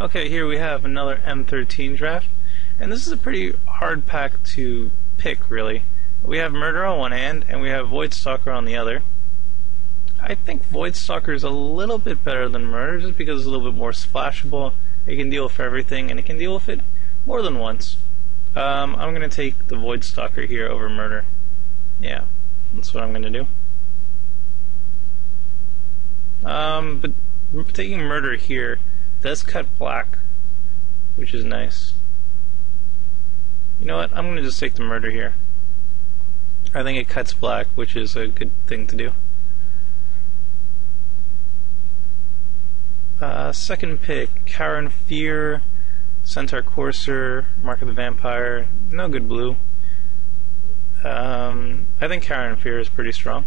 Okay, here we have another M13 draft, and this is a pretty hard pack to pick, really. We have Murder on one hand, and we have Voidstalker on the other. I think Voidstalker is a little bit better than Murder, just because it's a little bit more splashable. It can deal with everything, and it can deal with it more than once. I'm going to take the Voidstalker here over Murder. Yeah, that's what I'm going to do. But taking Murder here does cut black, which is nice. You know what? I'm going to just take the Murder here. I think it cuts black, which is a good thing to do. Second pick, Karen Fear, Centaur Courser, Mark of the Vampire. No good blue. I think Karen Fear is pretty strong.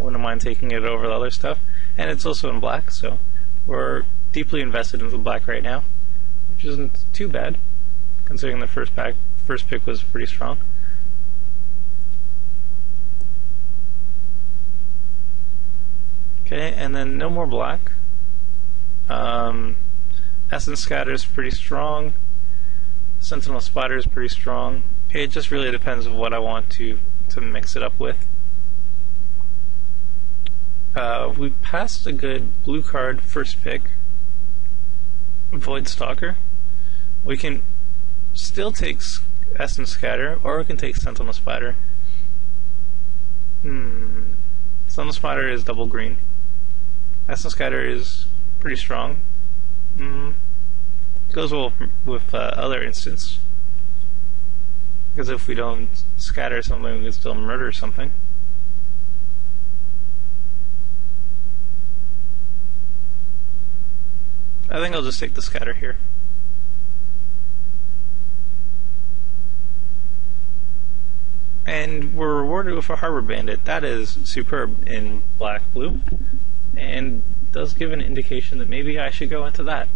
I wouldn't mind taking it over the other stuff. And it's also in black, so we're deeply invested in the black right now, which isn't too bad, considering the first pick was pretty strong. Okay, and then no more black. Essence Scatter is pretty strong. Sentinel Spider is pretty strong. It just really depends on what I want to mix it up with. We passed a good blue card first pick, Voidstalker. We can still take Essence Scatter, or we can take Sentinel Spider. Sentinel Spider is double green. Essence Scatter is pretty strong. Goes well with other instants, because if we don't scatter something, we can still murder something. I think I'll just take the scatter here. And we're rewarded with a Harbor Bandit. That is superb in black-blue, and does give an indication that maybe I should go into that.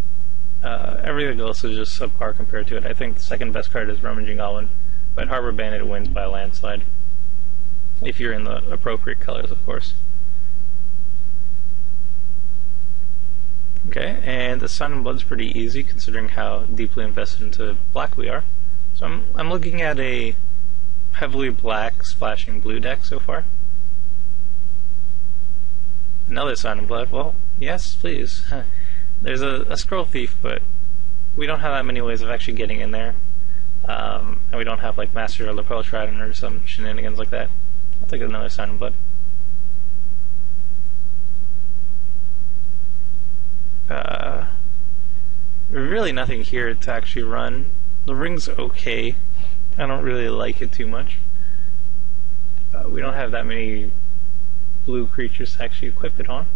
Everything else is just subpar compared to it. I think the second best card is Rummaging Goblin, but Harbor Bandit wins by a landslide. If you're in the appropriate colors, of course. Okay, and the Sun and Blood's pretty easy considering how deeply invested into black we are. So I'm looking at a heavily black splashing blue deck so far. Another Sun and Blood. Well, yes, please. There's a Scroll Thief, but we don't have that many ways of actually getting in there. And we don't have like Master or Lapel Trident or some shenanigans like that. I'll take another Sun and Blood. Really nothing here to actually run. The ring's okay. I don't really like it too much. We don't have that many blue creatures to actually equip it on.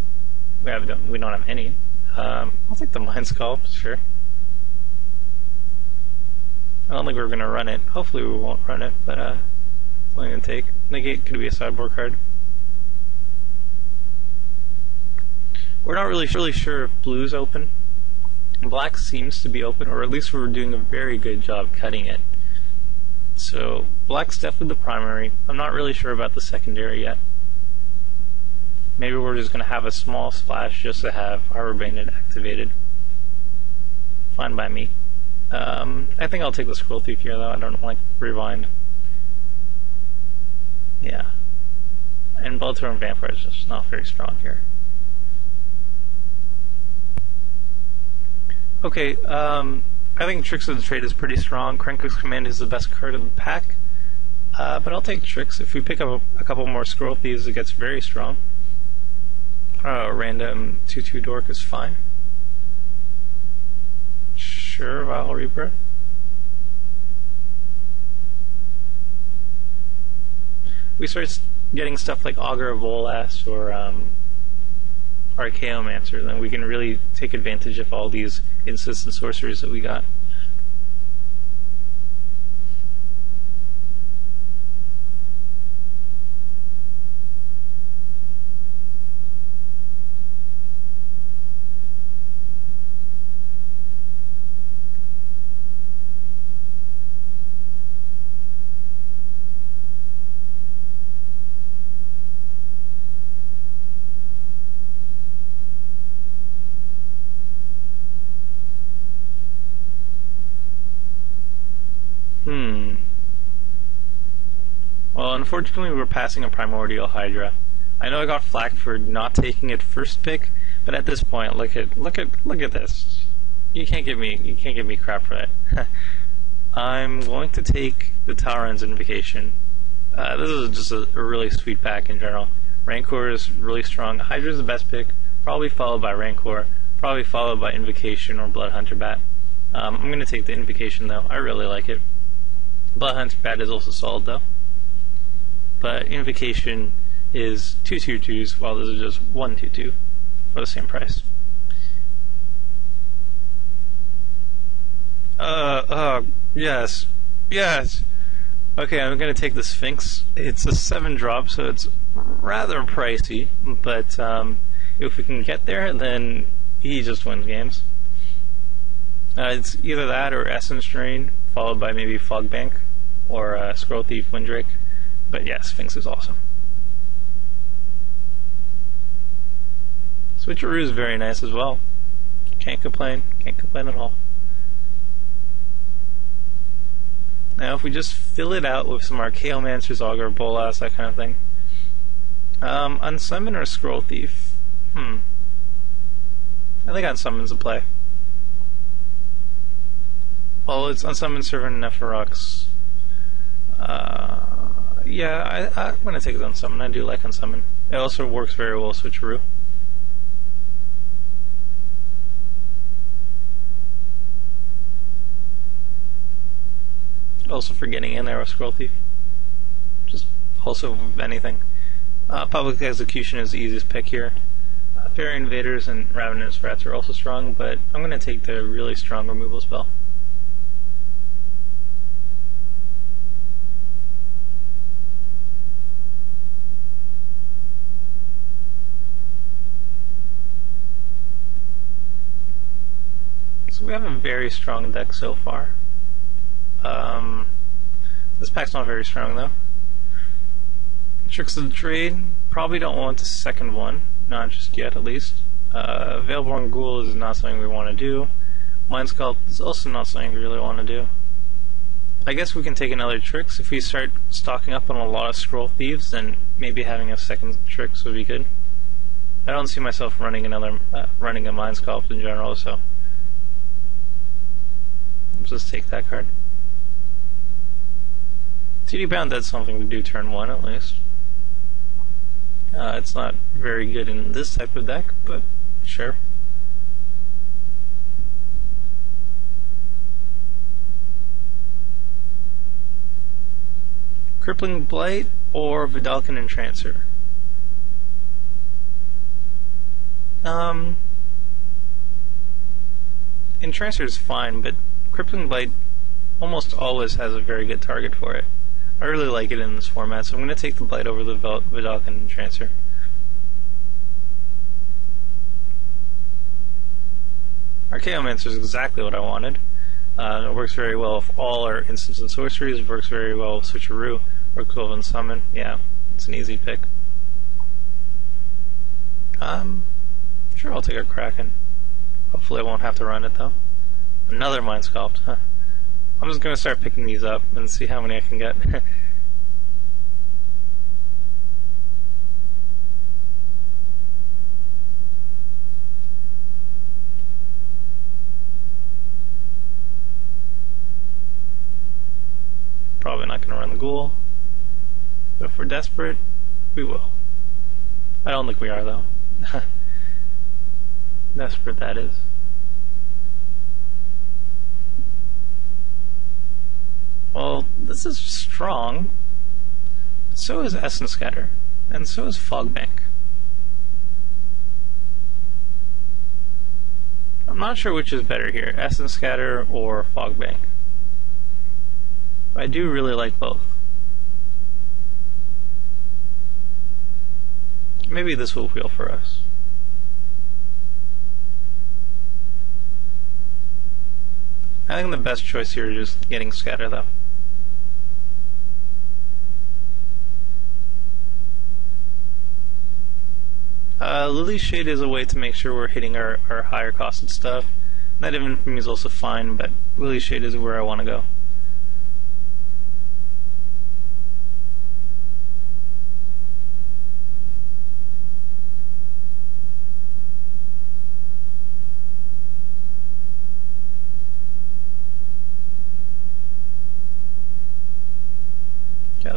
We don't have any. I'll take the Mind Sculpt, sure. I don't think we're going to run it. Hopefully we won't run it, but it's only going to take. Negate could be a sideboard card. We're not really sure if blue's open. Black seems to be open, or at least we're doing a very good job cutting it. So black's definitely the primary. I'm not really sure about the secondary yet. Maybe we're just going to have a small splash just to have Harbor Bandit activated. Fine by me. I think I'll take the Scroll Thief here, though. I don't like Rewind. Yeah. And Bloodthorn Vampire is just not very strong here. Okay, I think Tricks of the Trade is pretty strong. Krenko's Command is the best card of the pack. But I'll take Tricks. If we pick up a couple more Scroll Thieves, it gets very strong. Random 2/2 Dork is fine. Sure, Vile Reaper. We start getting stuff like Augur of Volas or Archaeomancer, then we can really take advantage of all these instants and sorceries that we got. unfortunately we're passing a Primordial Hydra. I know I got flack for not taking it first pick, but at this point, look at this. You can't give me crap for that. I'm going to take the Talron's Invocation. This is just a really sweet pack in general. Rancor is really strong. Hydra is the best pick, probably followed by Rancor, probably followed by Invocation or Bloodhunter Bat. I'm going to take the Invocation though. I really like it. Bloodhunter Bat is also solid though. But Invocation is 2 tier 2s, while this is just 1 tier 2 for the same price. Yes. Okay, I'm gonna take the Sphinx. It's a 7 drop, so it's rather pricey, but if we can get there, then he just wins games. It's either that or Essence Drain, followed by maybe Fog Bank, or Scroll Thief Windrake. But yeah, Sphinx is awesome. Switcheroo is very nice as well. Can't complain at all. Now if we just fill it out with some Archaeomancer's Augur, Bolas, that kind of thing. Unsummon or Scroll Thief? I think Unsummon's a play. Well, it's Unsummon Servant Neferox. Yeah, I'm gonna take the Unsummon. I do like Unsummon. It also works very well with Switcheroo. Also for getting in there with Scroll Thief. Just also anything. Public Execution is the easiest pick here. Fairy Invaders and Ravenous Rats are also strong, but I'm going to take the really strong removal spell. So we have a very strong deck so far. This pack's not very strong though. Tricks of the Trade, probably don't want the second one, not just yet at least. Veilborn Ghoul is not something we want to do. Mind Sculpt is also not something we really want to do. I guess we can take another Tricks. If we start stocking up on a lot of Scroll Thieves, then maybe having a second Tricks would be good. I don't see myself running running a Mind Sculpt in general, so let's just take that card. TD Bound, that's something to do turn 1 at least. It's not very good in this type of deck, but sure. Crippling Blight or Vidalcan Entrancer? Entrancer is fine, but Crippling Blight almost always has a very good target for it. I really like it in this format, so I'm going to take the Blight over the Vidalcan Entrancer. Archaeomancer is exactly what I wanted. It works very well with all our instants and sorceries. It works very well with Switcheroo. Works well with Summon. Yeah, it's an easy pick. Sure, I'll take a Kraken. Hopefully I won't have to run it though. Another Mind Sculpt, huh? I'm just going to start picking these up and see how many I can get. Probably not going to run the Ghoul, but if we're desperate, we will. I don't think we are though. Desperate, that is. Well, this is strong. So is Essence Scatter, and so is Fog Bank. I'm not sure which is better here, Essence Scatter or Fog Bank. I do really like both. Maybe this will wheel for us. I think the best choice here is just getting Scatter though. Lily's Shade is a way to make sure we're hitting our higher costed stuff. Night of Infamy is also fine, but Lily's Shade is where I want to go.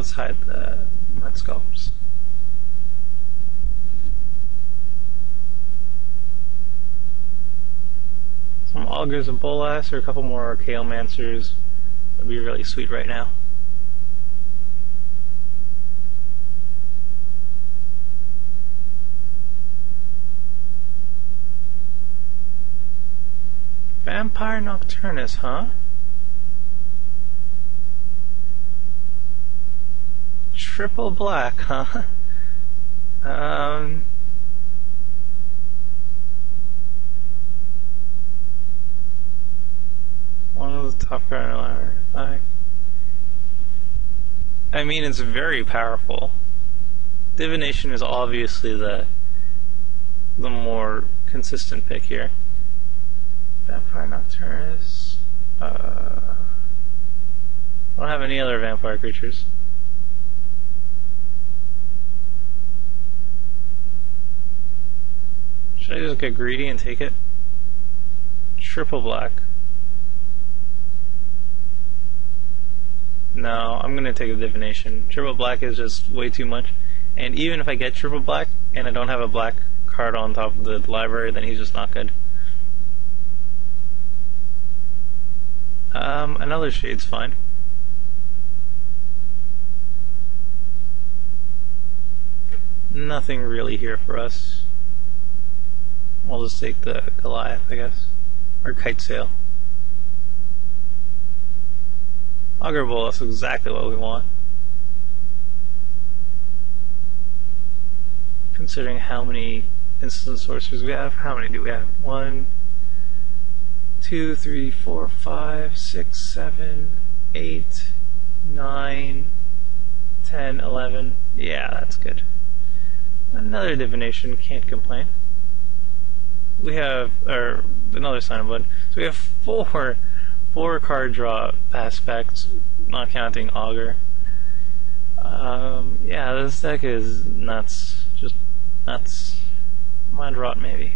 let's hide the mud sculpts. Some augurs of bolas or a couple more chaomancers would be really sweet right now. Vampire Nocturnus, huh? Triple black, huh? One of the top card. I mean, it's very powerful. Divination is obviously the more consistent pick here. Vampire Nocturnus. I don't have any other vampire creatures. Should I just get greedy and take it? Triple black. No, I'm gonna take a divination. Triple black is just way too much. And even if I get triple black and I don't have a black card on top of the library, then he's just not good. Another shade's fine. Nothing really here for us. I'll just take the Goliath, I guess. Or Kite Sail. Augur Bowl, that's exactly what we want. Considering how many instant sorcerers we have, how many do we have? 1, 2, 3, 4, 5, 6, 7, 8, 9, 10, 11. Yeah, that's good. Another divination, can't complain. We have, or another sign of blood. So we have four card draw aspects, not counting Augur. Yeah, this deck is nuts. Just nuts. Mind rot, maybe.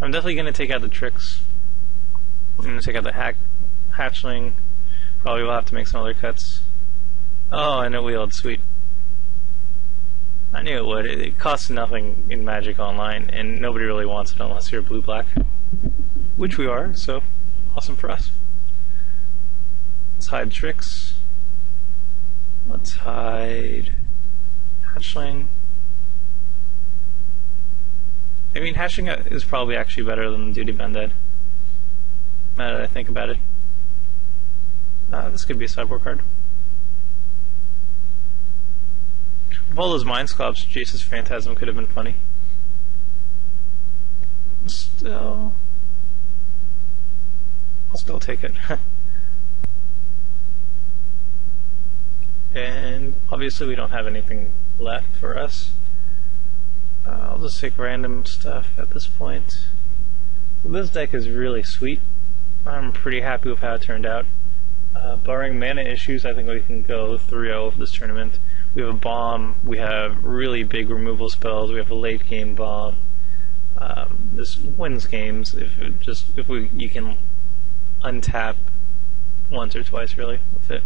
I'm definitely going to take out the tricks. I'm going to take out the hatchling. Probably will have to make some other cuts. Oh, and it wheeled. Sweet. I knew it would. It costs nothing in Magic Online, and nobody really wants it unless you're blue-black. Which we are, so awesome for us. Let's hide tricks. Let's hide hatchling. I mean, hatching is probably actually better than Duty Banded. Now that I think about it. This could be a sideboard card. With all those Mind Sculpts, Jace's Phantasm could have been funny. Still... I'll still take it. And obviously we don't have anything left for us. I'll just take random stuff at this point. So this deck is really sweet. I'm pretty happy with how it turned out. Barring mana issues, I think we can go 3-0 of this tournament. We have a bomb, we have really big removal spells, we have a late game bomb. This wins games if you can untap once or twice really with it.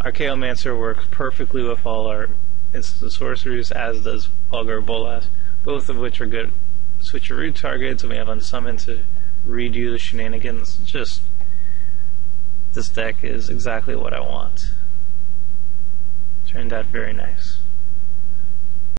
Our Chaomancer works perfectly with all our instant sorceries, as does Augur Bolas, both of which are good switcheroo targets, and we have Unsummon to redo the shenanigans. Just this deck is exactly what I want. Turned out very nice.